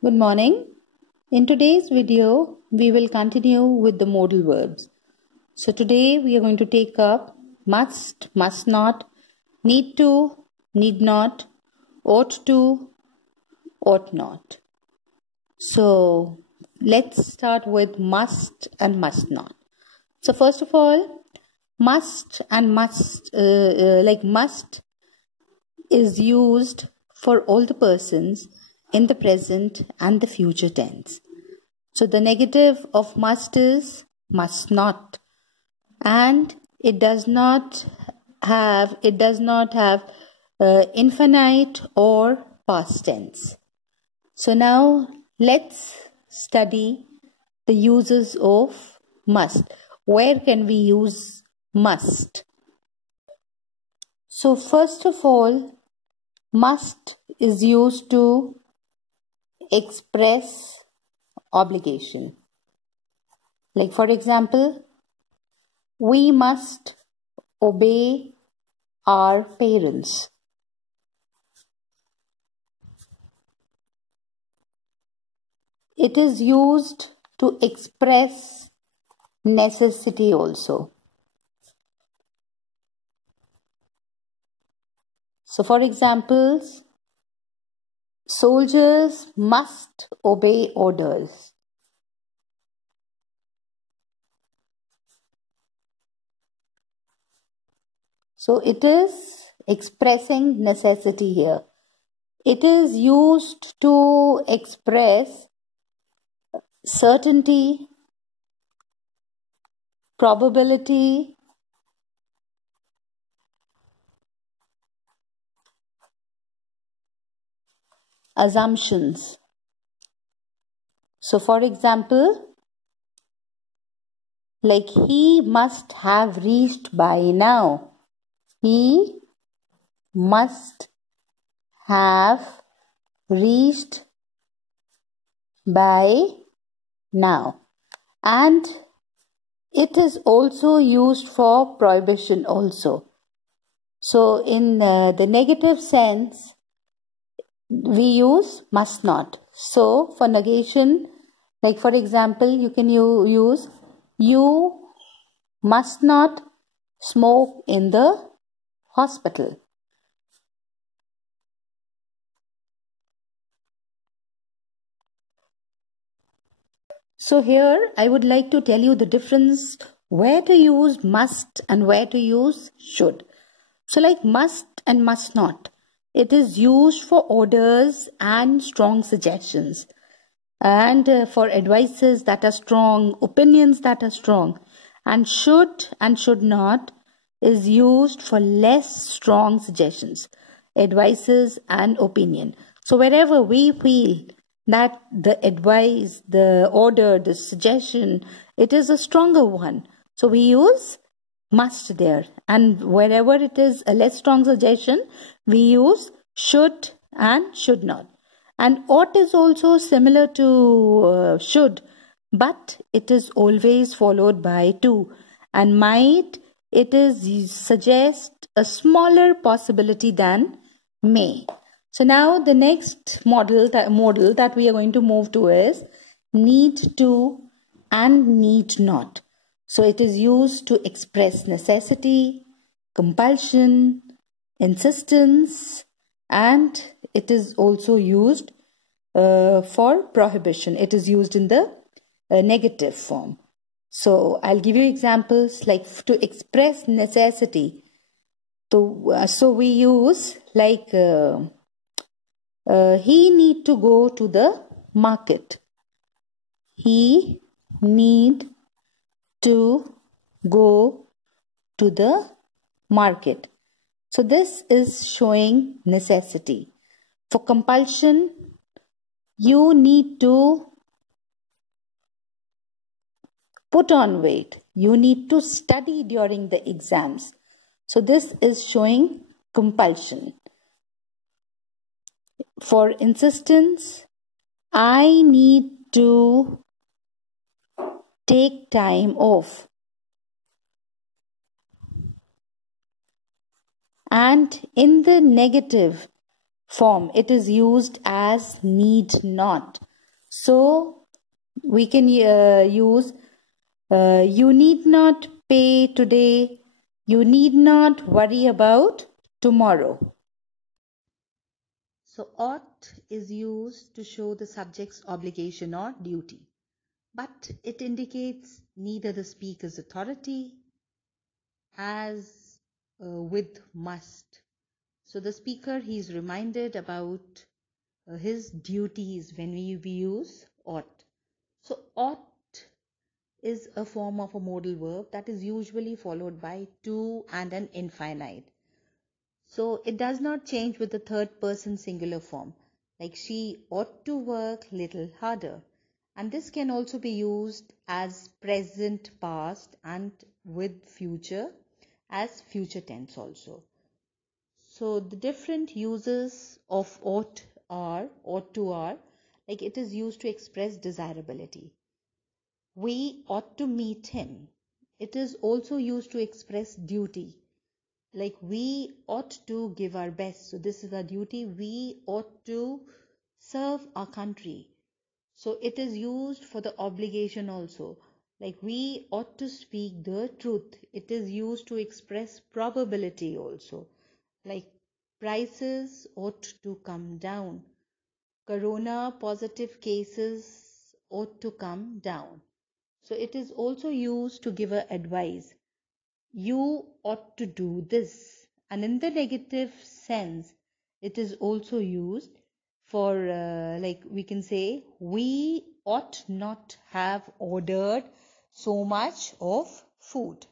Good morning. In today's video, we will continue with the modal verbs. So today we are going to take up must, must not, need to, need not, ought to, ought not. So let's start with must and must not. So first of all, must and must, must is used for all the persons in the present and the future tense. So the negative of must is must not, and it does not have infinite or past tense. So now let's study the uses of must. Where can we use must? So first of all, must is used to express obligation. Like for example, we must obey our parents. It is used to express necessity also. So for examples, soldiers must obey orders. So it is expressing necessity here. It is used to express certainty, probability, assumptions. So for example, like he must have reached by now. He must have reached by now. And it is also used for prohibition also. So in the negative sense, we use must not. So for negation, like for example, you can use you must not smoke in the hospital. So here I would like to tell you the difference where to use must and where to use should. So like must and must not, it is used for orders and strong suggestions, and for advices that are strong, opinions that are strong. And should not is used for less strong suggestions, advices and opinion. So wherever we feel that the advice, the order, the suggestion, it is a stronger one, so we use must there. And wherever it is a less strong suggestion, we use should and should not. And ought is also similar to should, but it is always followed by to. And might, it is suggest a smaller possibility than may. So now the next modal that we are going to move to is need to and need not. So it is used to express necessity, compulsion, insistence, and it is also used for prohibition. It is used in the negative form. So I'll give you examples like to express necessity. So we use like he need to go to the market. He need to go to the market. So this is showing necessity. For compulsion, you need to put on weight. You need to study during the exams. So this is showing compulsion. For insistence, I need to take time off. And in the negative form, it is used as need not. So we can use you need not pay today, you need not worry about tomorrow. So ought is used to show the subject's obligation or duty, but it indicates neither the speaker's authority as with must. So the speaker, he is reminded about his duties when we use ought. So ought is a form of a modal verb that is usually followed by to and an infinite. So it does not change with the third person singular form, like she ought to work little harder. And this can also be used as present past and with future as future tense also. So the different uses of ought to are, like it is used to express desirability. We ought to meet him. It is also used to express duty. Like we ought to give our best. So this is our duty. We ought to serve our country. So it is used for the obligation also. Like we ought to speak the truth. It is used to express probability also. Like prices ought to come down. Corona positive cases ought to come down. So it is also used to give a advice. You ought to do this. And in the negative sense, it is also used for, like we can say, we ought not have ordered so much of food.